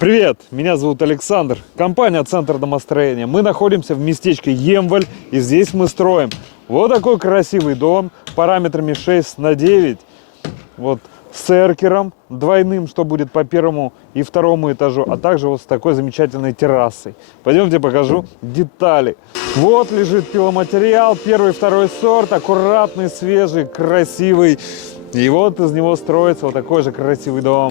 Привет, меня зовут Александр, компания «Центр домостроения». Мы находимся в местечке Емваль, и здесь мы строим вот такой красивый дом параметрами 6×9, вот с эркером двойным, что будет по первому и второму этажу, а также вот с такой замечательной террасой. Пойдемте покажу детали. Вот лежит пиломатериал, первый, второй сорт, аккуратный, свежий, красивый. И вот из него строится вот такой же красивый дом.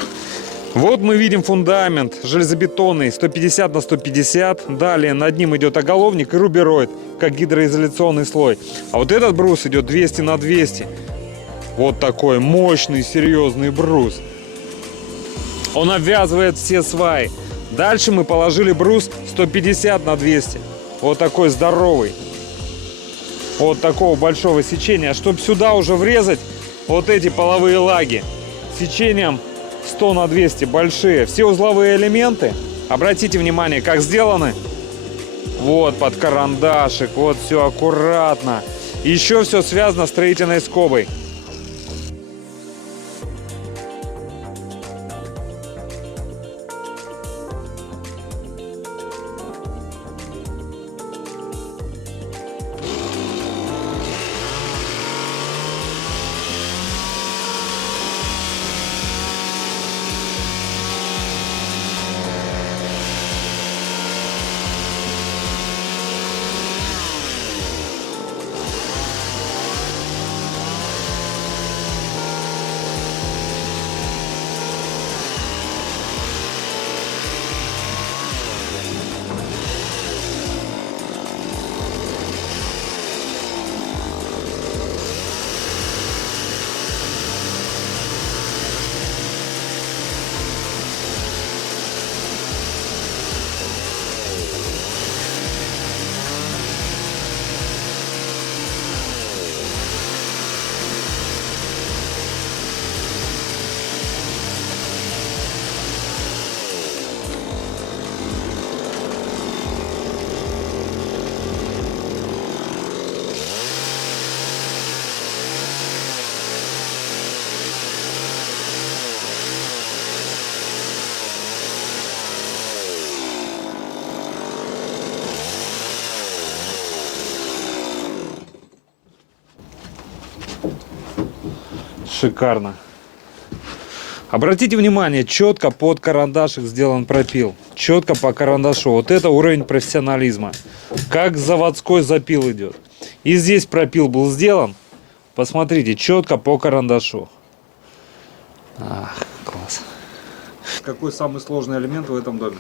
Вот мы видим фундамент железобетонный 150×150. Далее над ним идет оголовник и рубероид, как гидроизоляционный слой. А вот этот брус идет 200×200. Вот такой мощный, серьезный брус. Он обвязывает все сваи. Дальше мы положили брус 150×200. Вот такой здоровый. Вот такого большого сечения. Чтобы сюда уже врезать вот эти половые лаги сечением 100×200 большие. Все узловые элементы, обратите внимание, как сделаны. Вот под карандашик, вот все аккуратно. Еще все связано строительной скобой. Шикарно. Обратите внимание, четко под карандашик сделан пропил. Четко по карандашу. Вот это уровень профессионализма. Как заводской запил идет. И здесь пропил был сделан. Посмотрите, четко по карандашу. Ах, класс. Какой самый сложный элемент в этом доме?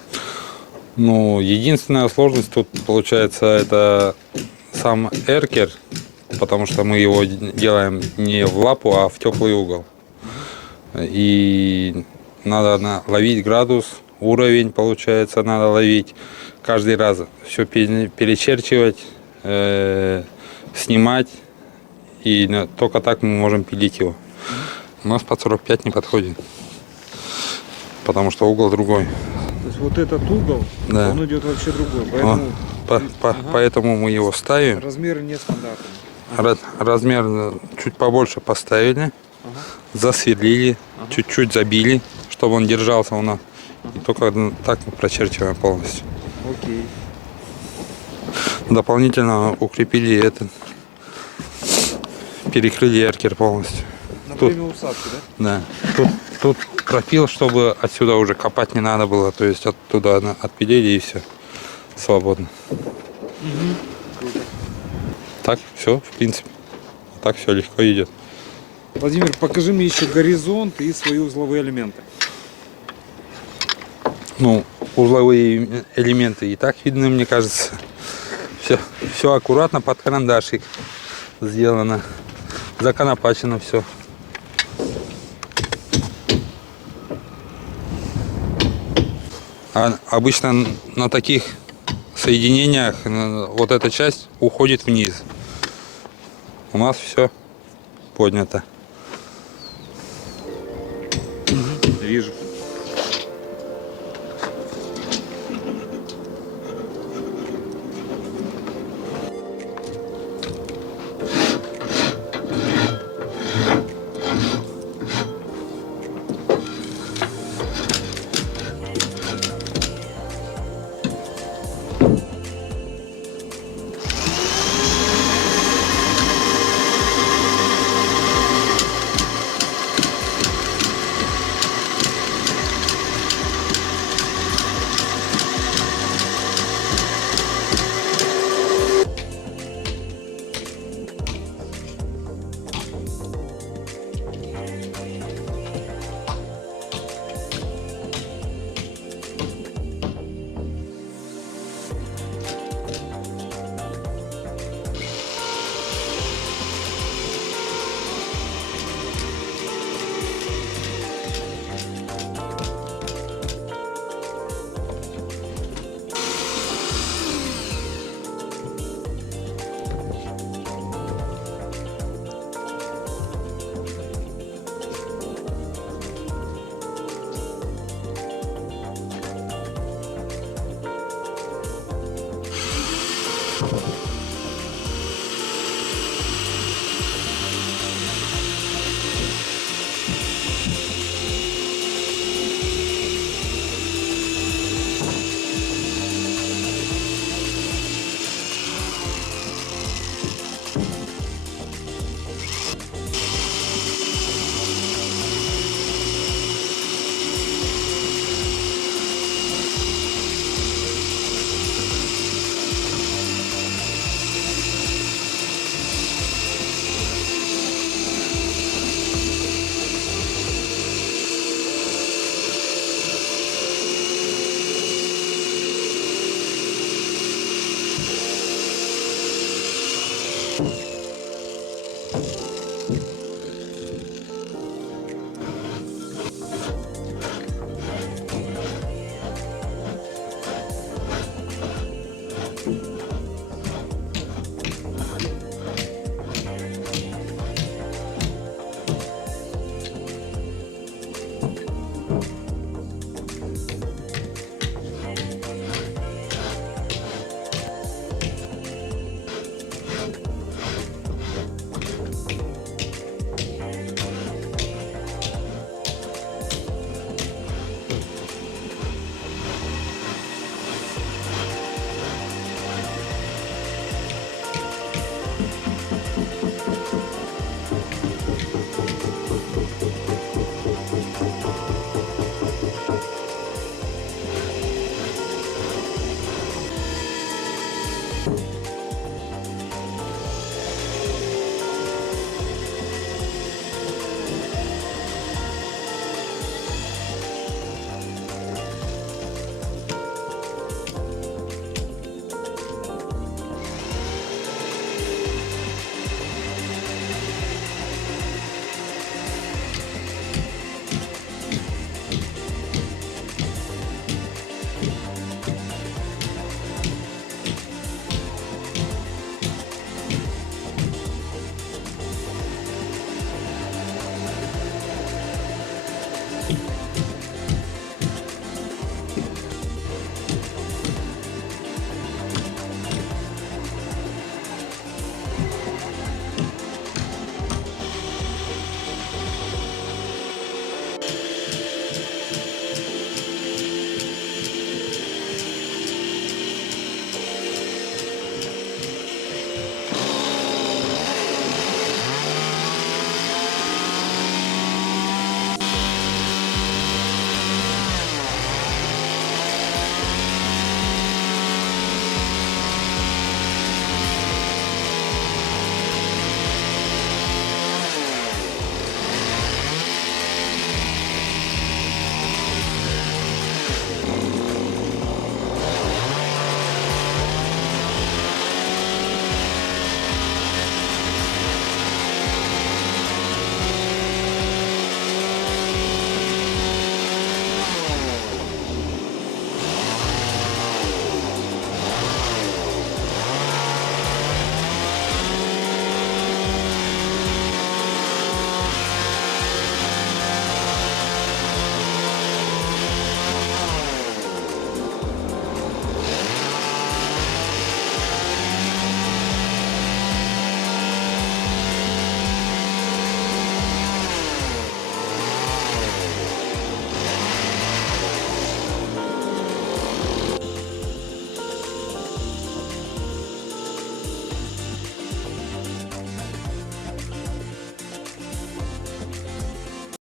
Ну, единственная сложность тут получается это сам эркер, потому что мы его делаем не в лапу, а в теплый угол. И надо ловить градус, уровень, получается, надо ловить. Каждый раз все перечерчивать, снимать, и только так мы можем пилить его. У нас под 45 не подходит, потому что угол другой. То есть вот этот угол, да, он идет вообще другой. Поэтому, поэтому мы его ставим. Размеры нестандартные. Размер чуть побольше поставили, засверлили, чуть-чуть забили, чтобы он держался у нас. И только так мы прочерчиваем полностью. Окей. Дополнительно укрепили этот, перекрыли эркер полностью. На время усадки, да? Да. Тут пропил, чтобы отсюда уже копать не надо было, то есть оттуда отпилили и все, свободно. Круто. Так все, в принципе, так все легко идет. Владимир, покажи мне еще горизонт и свои узловые элементы. Ну, узловые элементы и так видны, мне кажется. Все аккуратно под карандашик сделано, законопачено все. А обычно на таких соединениях вот эта часть уходит вниз. У нас все поднято.